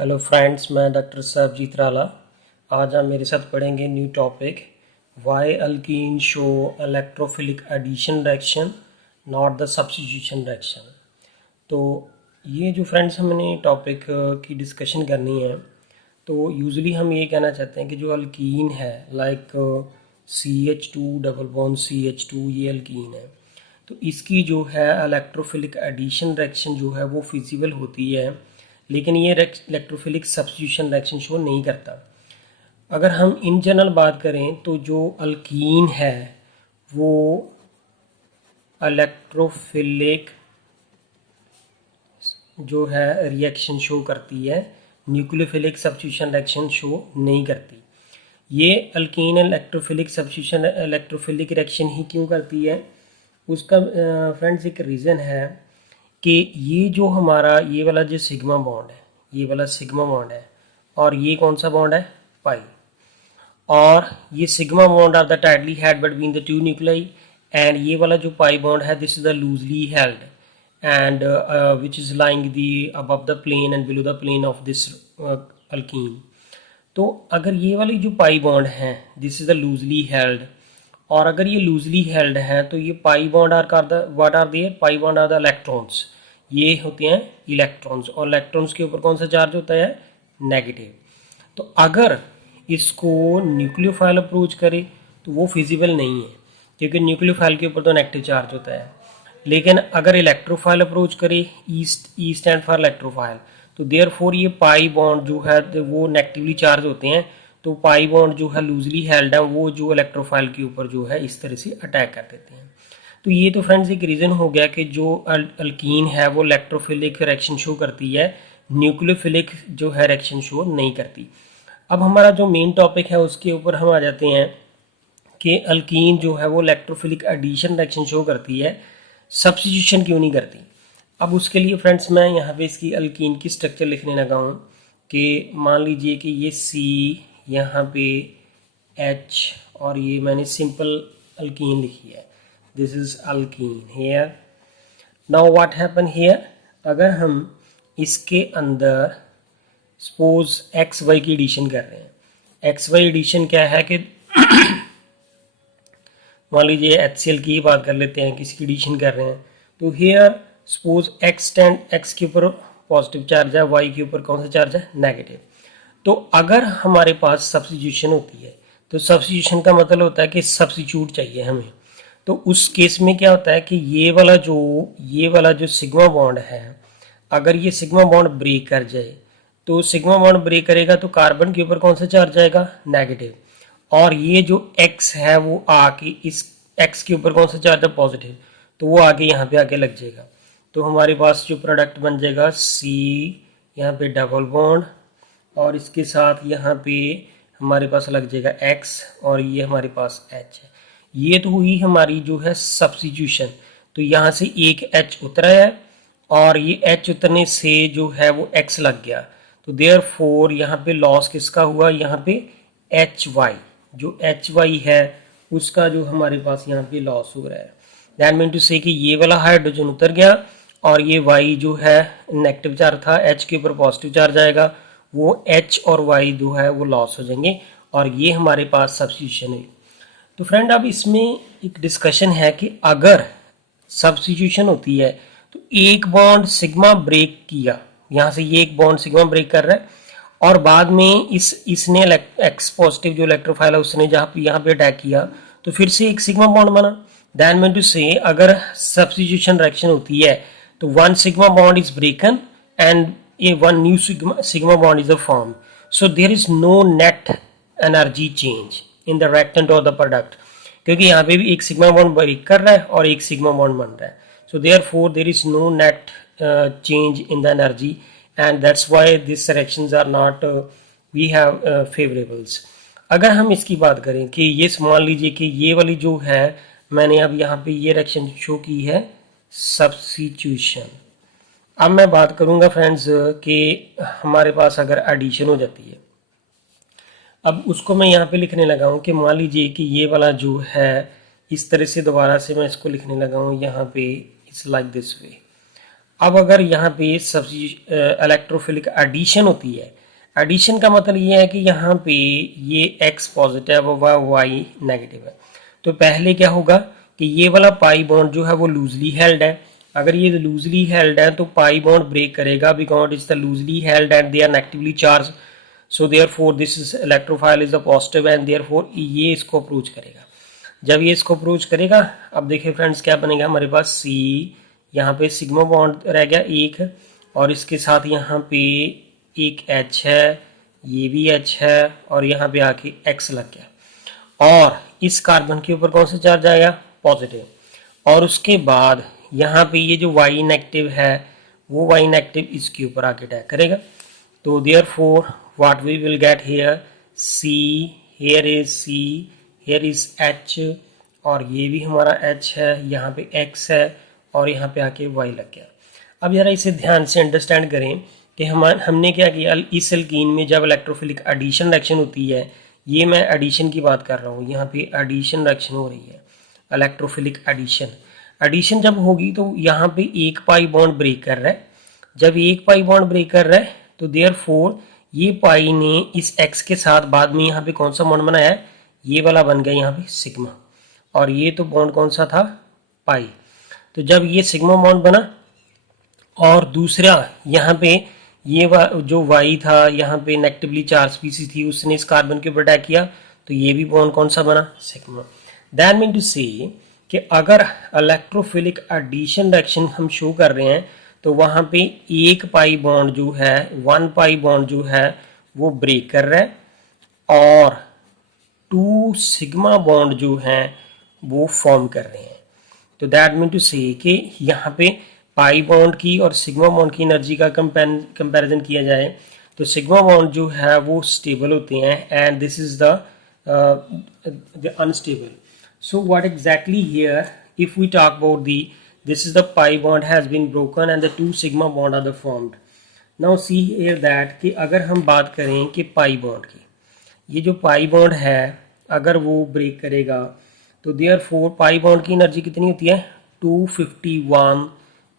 Hello friends, मैं doctor Sarabjit Rala. आज आप मेरे साथ पढ़ेंगे new topic why alkene show electrophilic addition reaction not the substitution reaction. तो ये जो फ्रेंड्स हमने टॉपिक की डिस्कशन करनी है, तो यूजुअली हम ये कहना चाहते हैं कि जो अल्कीन है like CH2 double bond CH2, ये अल्कीन है। तो इसकी जो है इलेक्ट्रोफिलिक एडिशन रिएक्शन जो है वो फिजिबल होती है, लेकिन ये इलेक्ट्रोफिलिक सब्स्टिट्यूशन रिएक्शन शो नहीं करता। अगर हम इन जनरल बात करें तो जो अल्कीन है वो इलेक्ट्रोफिलिक जो है रिएक्शन शो करती है, न्यूक्लियोफिलिक सब्स्टिट्यूशन रिएक्शन शो नहीं करती। ये alkene electrophilic substitution electrophilic reaction ही क्यों करती है, उसका फ्रेंड्स एक रीज़न है कि ये जो हमारा ये वाला जो सिग्मा बॉन्ड है, ये वाला सिग्मा बॉन्ड है, और ये कौन सा बॉन्ड है, पाई। और ये sigma bond are the tightly held between the two nuclei, and ये वाला जो पाई बॉन्ड है this is the loosely held and which is lying the above the plane and below the plane of this alkene. तो अगर ये वाली जो pi bond है this is the loosely held, और अगर ये लूजली हेल्ड है तो ये pi bond are what are there, pi bond are the electrons, ये होते हैं इलेक्ट्रॉन्स, और इलेक्ट्रॉन्स के ऊपर कौन सा चार्ज होता है, नेगेटिव। तो अगर इसको न्यूक्लियोफाइल अप्रोच करे तो वो फिजिबल नहीं है, क्योंकि न्यूक्लियोफाइल के ऊपर तो नेगेटिव चार्ज होता है। लेकिन अगर इलेक्ट्रोफाइल अप्रोच करे, ई स्टैंड फॉर इलेक्ट्रोफाइल, तो देयरफॉर ये पाई बॉन्ड जो है वो नेगेटिवली चार्ज होते हैं, तो पाई बॉन्ड जो है लूजली हेल्ड है वो जो इलेक्ट्रोफाइल के ऊपर जो है इस तरह से अटैक कर देते हैं। तो ये तो फ्रेंड्स एक रीज़न हो गया कि जो अल्कीन है वो इलेक्ट्रोफिलिक रिएक्शन शो करती है, न्यूक्लियोफिलिक जो है रिएक्शन शो नहीं करती। अब हमारा जो मेन टॉपिक है उसके ऊपर हम आ जाते हैं कि अल्कीन जो है वो इलेक्ट्रोफिलिक एडिशन रिएक्शन शो करती है, सब्स्टिट्यूशन क्यों नहीं करती। अब उसके लिए फ्रेंड्स मैं यहाँ पे इसकी अल्कीन की स्ट्रक्चर लिखने लगा हूँ कि मान लीजिए कि ये C, यहाँ पे H, और ये मैंने सिंपल अल्कीन लिखी है, this is alkene here. Now what happen here, अगर हम इसके अंदर सपोज एक्स वाई की एडिशन कर रहे हैं, एक्स वाई एडिशन क्या है कि मान लीजिए HCl की बात कर लेते हैं, किसकी एडिशन कर रहे हैं, तो here suppose X tend X के ऊपर पॉजिटिव चार्ज है, वाई के ऊपर कौन सा चार्ज है, नेगेटिव। तो अगर हमारे पास सब्स्टिट्यूशन होती है तो सब्स्टिट्यूशन का मतलब होता है कि सब्स्टिट्यूट चाहिए हमें। तो उस केस में क्या होता है कि ये वाला जो सिग्मा बॉन्ड है, अगर ये सिग्मा बॉन्ड ब्रेक कर जाए, तो सिग्मा बॉन्ड ब्रेक करेगा तो कार्बन के ऊपर कौन सा चार्ज आएगा, नेगेटिव, और ये जो X है वो आके इस X के ऊपर कौन सा चार्ज है, पॉजिटिव, तो वो आगे यहाँ पे आके लग जाएगा। तो हमारे पास जो प्रोडक्ट बन जाएगा C, यहाँ पे डबल बॉन्ड, और इसके साथ यहाँ पे हमारे पास लग जाएगा X, और ये हमारे पास H है। ये तो हुई हमारी जो है सब्स्टिट्यूशन। तो यहाँ से एक H उतरा है, और ये H उतरने से जो है वो X लग गया, तो देयरफॉर यहाँ पे लॉस किसका हुआ, यहाँ पे HY, जो HY है उसका जो हमारे पास यहाँ पे लॉस हो रहा है। दैट मीन टू से कि ये वाला हाइड्रोजन उतर गया, और ये Y जो है नेगेटिव चार्ज था, H के ऊपर पॉजिटिव चार्ज आएगा, वो H और Y जो है वो लॉस हो जाएंगे, और ये हमारे पास सब्स्टिट्यूशन है। तो फ्रेंड अब इसमें एक डिस्कशन है कि अगर सब्स्टिट्यूशन होती है तो एक बॉन्ड सिग्मा ब्रेक किया, यहाँ से ये एक बॉन्ड सिग्मा ब्रेक कर रहा है, और बाद में इसने एक्स पॉजिटिव जो इलेक्ट्रोफाइल है उसने जहाँ पे यहाँ पे अटैक किया, तो फिर से एक सिग्मा बॉन्ड बना। दैट मीन टू से अगर सब्स्टिट्यूशन रिएक्शन होती है तो one sigma bond is broken and a one new sigma bond is form, so there is no net energy change in the reactant और the product, क्योंकि यहाँ पे भी एक सिग्मा बॉन्ड ब्रेक कर रहा है और एक सिग्मा बॉन्ड बन रहा है, so therefore there is no net change in the energy, and that's why these reactions are not we have favorables। अगर हम इसकी बात करें कि ये मान लीजिए कि ये वाली जो है मैंने अब यहाँ पे ये रिएक्शन शो की है सब्स्टिट्यूशन। अब मैं बात करूँगा फ्रेंड्स कि हमारे पास अगर एडिशन हो जाती है, अब उसको मैं यहाँ पे लिखने लगा हूँ कि मान लीजिए कि ये वाला जो है इस तरह से, दोबारा से मैं इसको लिखने लगा हूँ यहाँ पे, इट्स लाइक दिस वे। अब अगर यहाँ पे इलेक्ट्रोफिलिक एडिशन होती है, एडिशन का मतलब ये है कि यहाँ पे ये X पॉजिटिव व Y नेगेटिव है, तो पहले क्या होगा कि ये वाला पाई बॉन्ड जो है वो लूजली हेल्ड है। अगर ये लूजली हेल्ड है तो पाई बॉन्ड ब्रेक करेगा because it's the loosely held and they are negatively charge, so therefore this is electrophile is the positive and therefore ये इसको अप्रोच करेगा। जब ये इसको अप्रोच करेगा, अब देखिए फ्रेंड्स क्या बनेगा हमारे पास, C यहाँ पे सिग्मा बॉन्ड रह गया एक, और इसके साथ यहाँ पे एक H है, ये भी H है, और यहाँ पे आके X लग गया, और इस कार्बन के ऊपर कौन सा चार्ज आएगा, पॉजिटिव, और उसके बाद यहाँ पे ये जो Y नेगेटिव है वो Y नेगेटिव इसके ऊपर आके अटैक करेगा। तो therefore what we will get here, C, here is C, here is H, और ये भी हमारा H है, यहाँ पे X है, और यहाँ पे आके Y लग गया। अब जरा इसे ध्यान से अंडरस्टैंड करें कि हमने क्या किया, इस एल्कीन में जब इलेक्ट्रोफिलिक एडिशन रिएक्शन होती है, ये मैं एडिशन की बात कर रहा हूँ, यहाँ पे एडिशन रिएक्शन हो रही है, इलेक्ट्रोफिलिक एडिशन। एडिशन जब होगी तो यहाँ पे एक पाई बॉन्ड ब्रेक कर रहा है, जब एक पाई बॉन्ड ब्रेक कर रहा है तो देयरफॉर ये पाई ने इस X के साथ बाद में यहाँ पे कौन सा बॉन्ड बनाया है, ये वाला बन गया यहाँ पे सिग्मा, और ये तो बॉन्ड कौन सा था, पाई। तो जब ये सिग्मा बॉन्ड बना और दूसरा यहाँ पे ये जो Y था यहाँ पे नेगेटिवली चार्ज स्पीसीज थी, उसने इस कार्बन के ऊपर अटैक किया, तो ये भी बॉन्ड कौन सा बना, sigma. That mean to say कि अगर इलेक्ट्रोफिलिक एडिशन रिएक्शन हम शो कर रहे हैं तो वहाँ पे एक पाई बॉन्ड जो है, वन पाई बॉन्ड जो है वो ब्रेक कर रहा है, और टू सिग्मा बॉन्ड जो है वो फॉर्म कर रहे हैं। तो दैट मीन टू से कि यहाँ पे पाई बॉन्ड की और सिग्मा बॉन्ड की एनर्जी का कंपैरिजन किया जाए तो सिग्मा बॉन्ड जो है वो स्टेबल होते हैं and this is the unstable. So what exactly here if we talk about this is the pi bond has been broken and the two sigma bond are the formed. Now see here that कि अगर हम बात करें कि pi bond की, ये जो pi bond है अगर वो ब्रेक करेगा तो देयरफॉर पाई बॉन्ड की एनर्जी कितनी होती है, 251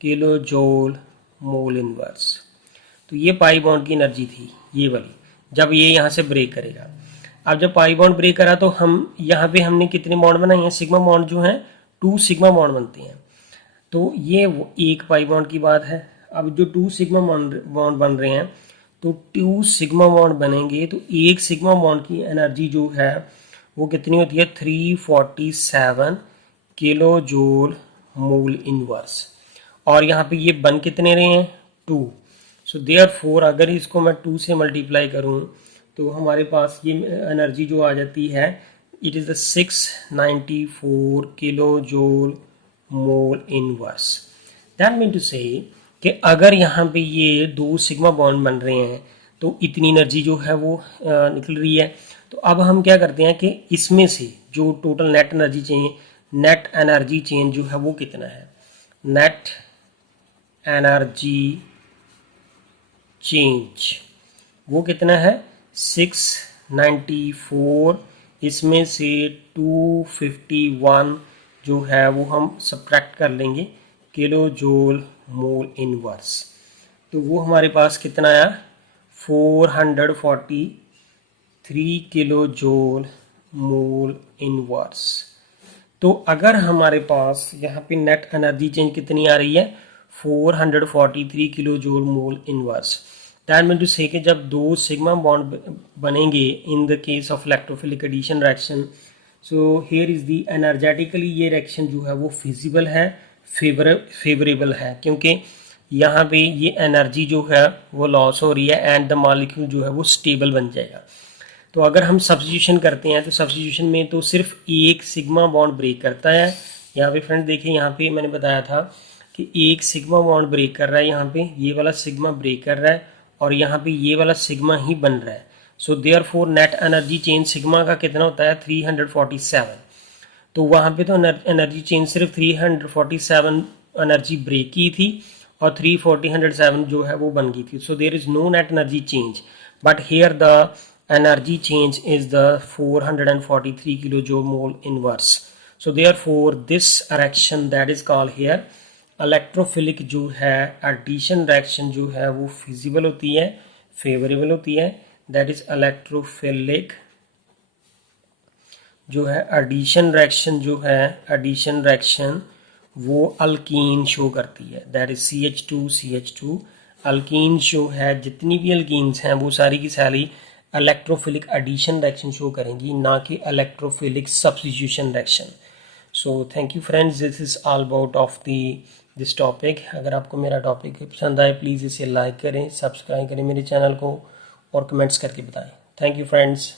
किलो जूल मोल इनवर्स। तो ये पाई बॉन्ड की एनर्जी थी ये वाली, जब ये यहाँ से ब्रेक करेगा। अब जब पाई बॉन्ड ब्रेक करा तो हम यहाँ पे हमने कितने बॉन्ड बनाए हैं, सिग्मा बॉन्ड जो है 2 सिग्मा बॉन्ड बनते हैं, तो ये एक पाई बॉन्ड की बात है। अब जो 2 सिग्मा बॉन्ड बन रहे हैं तो 2 सिग्मा बॉन्ड बनेंगे तो एक सिग्मा बॉन्ड की एनर्जी जो है वो कितनी होती है, 347 किलो जूल मोल इनवर्स, और यहाँ पे ये बन कितने रहे हैं, 2। सो देयरफॉर अगर इसको मैं 2 से मल्टीप्लाई करूँ तो हमारे पास ये एनर्जी जो आ जाती है, it is the 694 kilo joule mole inverse. That mean to say कि अगर यहाँ पे ये 2 सिग्मा बॉन्ड बन रहे हैं तो इतनी एनर्जी जो है वो निकल रही है। तो अब हम क्या करते हैं कि इसमें से जो टोटल नेट एनर्जी चेंज जो है वो कितना है, नेट एनर्जी चेंज वो कितना है, 694, इसमें से 251 जो है वो हम सब्ट्रैक्ट कर लेंगे किलो जूल मोल इनवर्स, तो वो हमारे पास कितना आया, 443 किलो जूल मोल इनवर्स। तो अगर हमारे पास यहाँ पे नेट एनर्जी चेंज कितनी आ रही है, 443 kilo joule mole inverse. That mean to say कि जब 2 सिग्मा बॉन्ड बनेंगे in the case of electrophilic addition reaction, so here is the energetically ये रिएक्शन जो है वो फिजिबल है, फेवरेबल है, क्योंकि यहाँ पे ये एनर्जी जो है वो लॉस हो रही है एंड द मॉलिक्यूल जो है वो स्टेबल बन जाएगा। तो अगर हम सब्स्टिट्यूशन करते हैं तो सब्स्टिट्यूशन में तो सिर्फ एक सिग्मा बॉन्ड ब्रेक करता है। यहाँ पे फ्रेंड देखिए, यहाँ पे मैंने बताया था कि एक सिग्मा बॉन्ड ब्रेक कर रहा है, यहाँ पे ये वाला सिग्मा ब्रेक कर रहा है और यहाँ पे ये वाला सिग्मा ही बन रहा है। So therefore net energy change sigma का कितना होता है, 347। तो वहाँ पे तो एनर्जी चेंज सिर्फ 347 एनर्जी ब्रेक की थी और 347 जो है वो बन गई थी। So there is no net energy change, but here the energy change is the 443 kilojoule mole inverse. So therefore this reaction that is called here electrophilic जो है एडिशन रिएक्शन जो है वो फिजिबल होती है, फेवरेबल होती है, दैट इज इलेक्ट्रोफिलिक। जो है एडिशन रिएक्शन जो है एडिशन रिएक्शन वो अल्कीन शो करती है, दैट इज CH2CH2। अल्कीन जो है जितनी भी अल्कीन्स हैं वो सारी की सारी इलेक्ट्रोफिलिक एडिशन रिएक्शन शो करेंगी, ना कि electrophilic substitution reaction. So thank you friends, this is all about of this topic. अगर आपको मेरा टॉपिक पसंद आए प्लीज़ इसे लाइक करें, सब्सक्राइब करें मेरे चैनल को और कमेंट्स करके बताएं। Thank you friends.